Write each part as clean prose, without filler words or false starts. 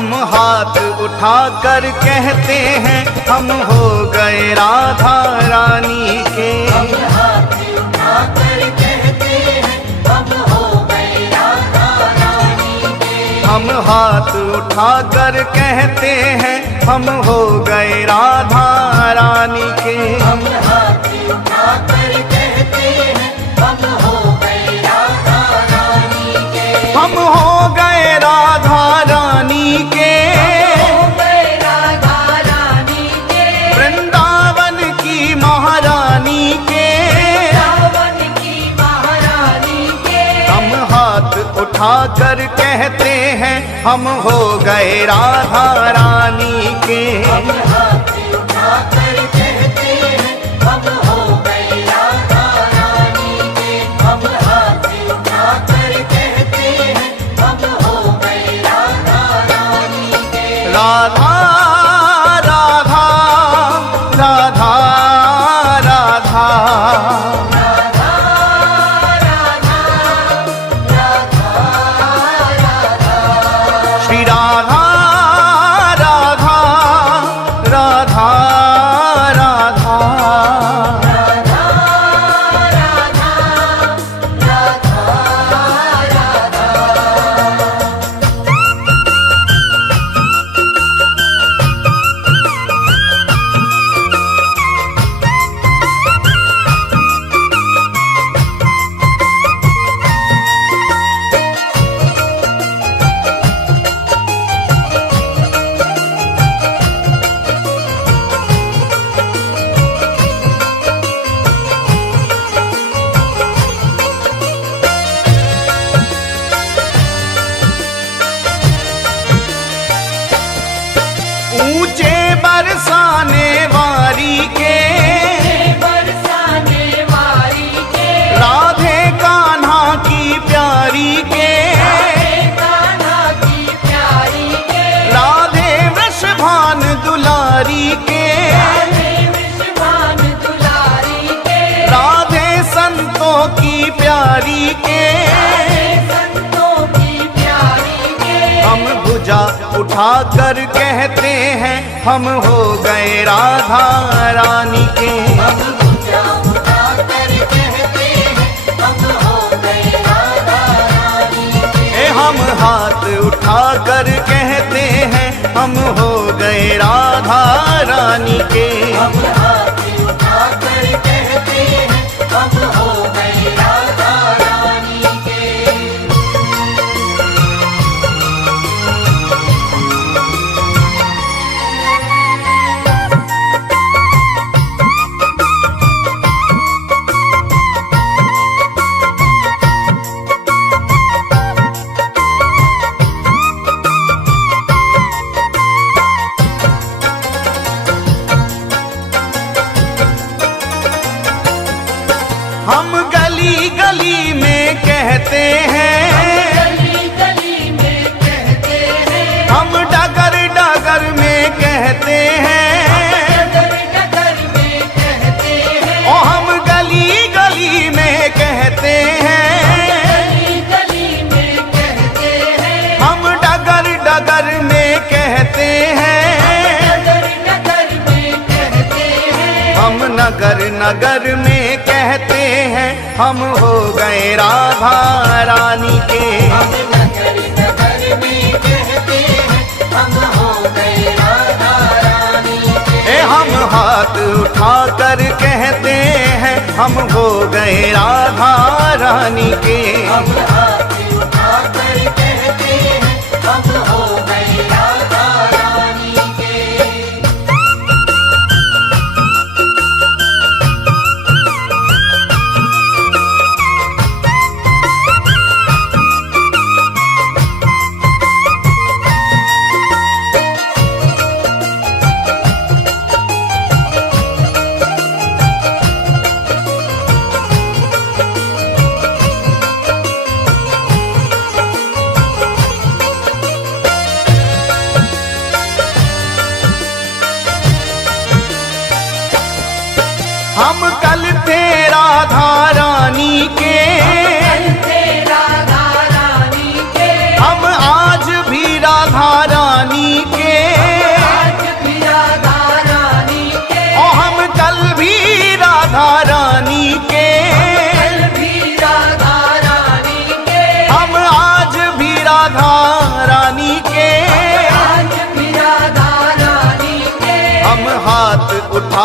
हम हाथ उठाकर कहते हैं हम हो गए राधा रानी के। हम हाथ उठाकर कहते हैं हम हो गए राधा रानी के। हम हाथ उठाकर कहते हैं हम हो गए राधा रानी के। हम हाथ उठाकर कहते हैं हम हो गए राधा रानी के। हम हो गए राधा रानी के। हो गए राधा रानी के। वृंदावन की महारानी के। रावण की महारानी के। हम हाथ उठाकर कहते हैं हम हो गए राधा रानी के। हम हाथ उठाकर कहते हैं हम हो गए राधा रानी के। हम हाथ उठाकर कहते हैं हम हो गए राधा रानी के। राधा राधा राधा राधा राधा राधा राधा राधा। श्री राधा राधा राधा राधा। राधा राधा राधा। ऊंचे बरसाने वारी के। बरसाने वारी के। राधे कान्हा की प्यारी के। कान्हा की प्यारी के। राधे वृषभान दुलारी के। राधे विश्वान दुलारी के। राधे संतों की प्यारी के। राधे संतों की प्यारी के। हम भुजा उठाकर कहते हैं हम हो गए राधा रानी के। हम भुजा उठाकर कहते हैं हम हो गए राधा रानी के। हम हाथ उठाकर कहते हैं हम हो गए राधा रानी के। हम हाथ उठाकर कहते हैं हम हो गए राधा रानी के। हम गली गली में कहते हैं। गली गली में कहते हैं। हम डगर डगर में कहते हैं। डगर डगर में कहते हैं। ओ हम गली गली में कहते हैं। गली गली में कहते हैं। हम डगर डगर में कहते हैं। डगर डगर में कहते हैं। हम नगर नगर में कहते हैं हम हो गए राधा रानी के। हम नगर नगर में कहते हैं हम हो गए राधा रानी के। हम हाथ उठाकर कहते हैं हम हो गए राधा रानी के। हम हाथ उठाकर कहते हैं हम हो गए राधा रानी के। हम कल थे राधा रानी के। कल थे राधा रानी के। हम आज भी राधा रानी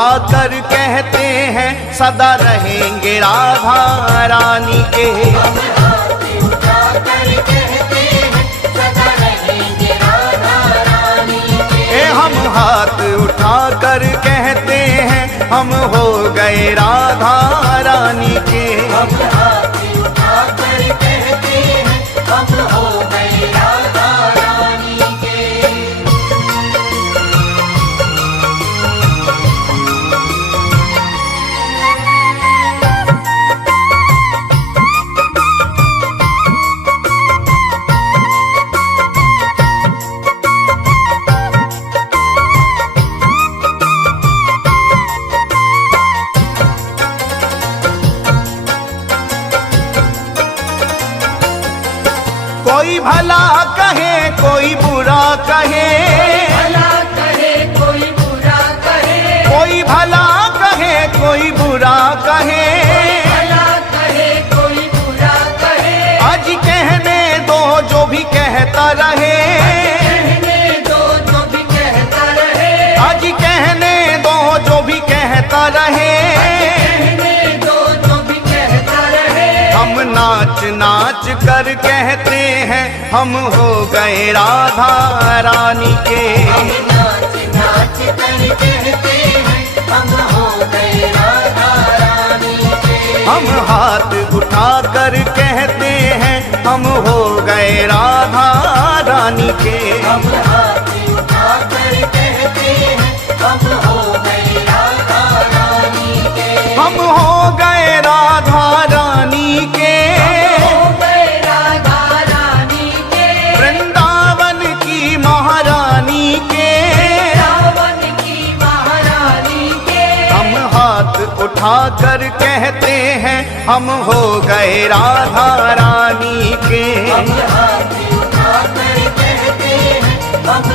उठाकर कहते हैं सदा रहेंगे राधा रानी के। हम हाथ उठाकर कहते हैं सदा रहेंगे राधा रानी के। हम हाथ उठाकर कहते हैं हम हो गए राधा रानी के। हम हाथ उठाकर कहते हैं हम हो गए राधा रानी के। कोई भला कहे कोई बुरा कहे, भला कहे कोई बुरा कहे, कोई भला कहे कोई बुरा कहे, भला कहे कोई बुरा कहे। आज कहने दो जो भी कहता रहे, कहने दो जो भी कहता रहे, आज कहने दो जो भी कहता रहे। कहने दो जो भी कहता रहे। हम नाच नाच कर कहते हैं हम हो गए राधा रानी के। हम नाच नाच कर कहते हैं हम हो गए राधा रानी के। हम हाथ उठाकर कहते हैं हम हो गए राधा रानी के। हम हाथ उठाकर कहते हैं हम हो गए राधा रानी के। हम हो गए राधा रानी के। हो गए राधा रानी के। वृंदावन की महारानी के। रावण की महारानी के। हम हाथ उठाकर कहते हैं हम हो गए राधा रानी के। हम हाथ उठाकर कहते हैं हम